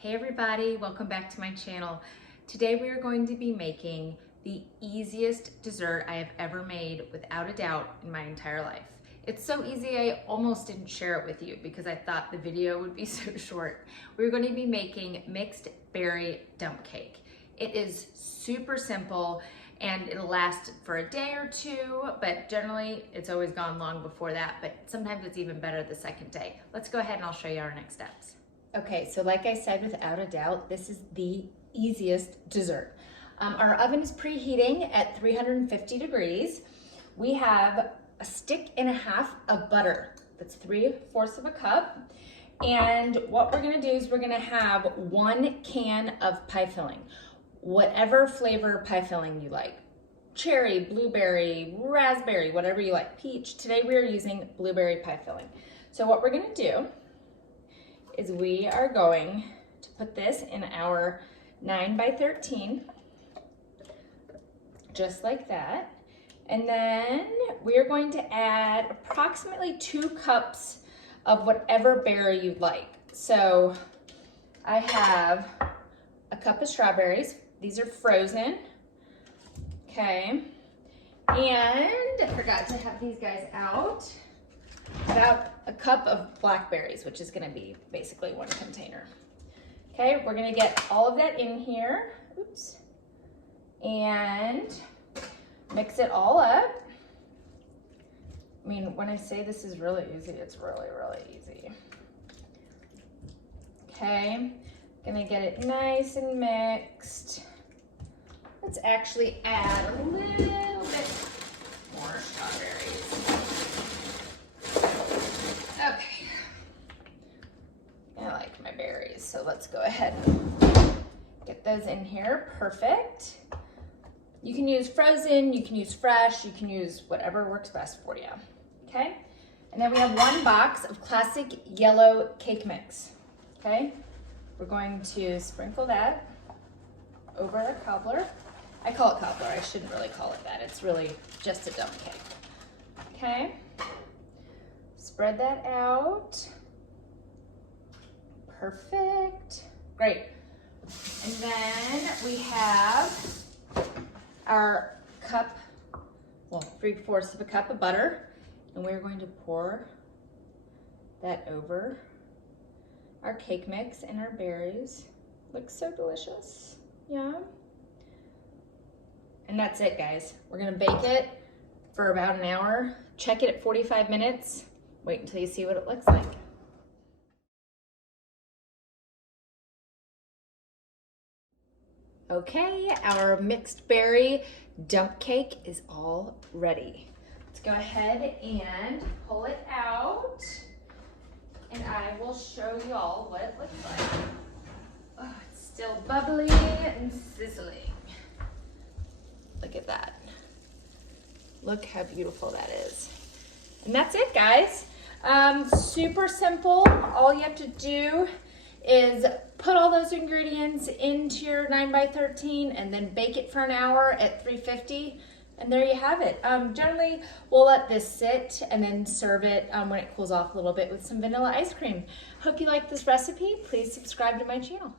Hey everybody, welcome back to my channel. Today we are going to be making the easiest dessert I have ever made, without a doubt, in my entire life. It's so easy I almost didn't share it with you because I thought the video would be so short. We're going to be making mixed berry dump cake. It is super simple and it'll last for a day or two, but generally it's always gone long before that, but sometimes it's even better the second day. Let's go ahead and I'll show you our next steps. Okay, so like I said, without a doubt, this is the easiest dessert. Our oven is preheating at 350 degrees. We have a stick and a half of butter. That's 3/4 of a cup. And what we're gonna do is we're gonna have 1 can of pie filling, whatever flavor pie filling you like. Cherry, blueberry, raspberry, whatever you like. Peach. Today we are using blueberry pie filling. So what we're gonna do is we are going to put this in our 9x13, just like that. And then we are going to add approximately 2 cups of whatever berry you'd like. So I have a cup of strawberries. These are frozen, okay. And I forgot to have these guys out. About a cup of blackberries, which is gonna be basically 1 container. Okay, we're gonna get all of that in here, oops, and mix it all up. I mean, when I say this is really easy, it's really, really easy. Okay, gonna get it nice and mixed. Let's actually add a little bit more strawberries. Okay, I like my berries, so let's go ahead and get those in here. Perfect. You can use frozen, you can use fresh, you can use whatever works best for you, okay? And then we have 1 box of classic yellow cake mix, okay? We're going to sprinkle that over our cobbler. I call it cobbler, I shouldn't really call it that. It's really just a dump cake, okay? Spread that out. Perfect. Great. And then we have our cup, well, 3/4 of a cup of butter, and we're going to pour that over our cake mix and our berries. Looks so delicious. Yum. And that's it, guys. We're gonna bake it for about an hour. Check it at 45 minutes. Wait until you see what it looks like. Okay, our mixed berry dump cake is all ready. Let's go ahead and pull it out, and I will show you all what it looks like. Oh, it's still bubbly and sizzling. Look at that. Look how beautiful that is. And that's it, guys. Super simple. All you have to do is put all those ingredients into your 9x13 and then bake it for an hour at 350, and there you have it. Generally, we'll let this sit and then serve it when it cools off a little bit with some vanilla ice cream. Hope you like this recipe. Please subscribe to my channel.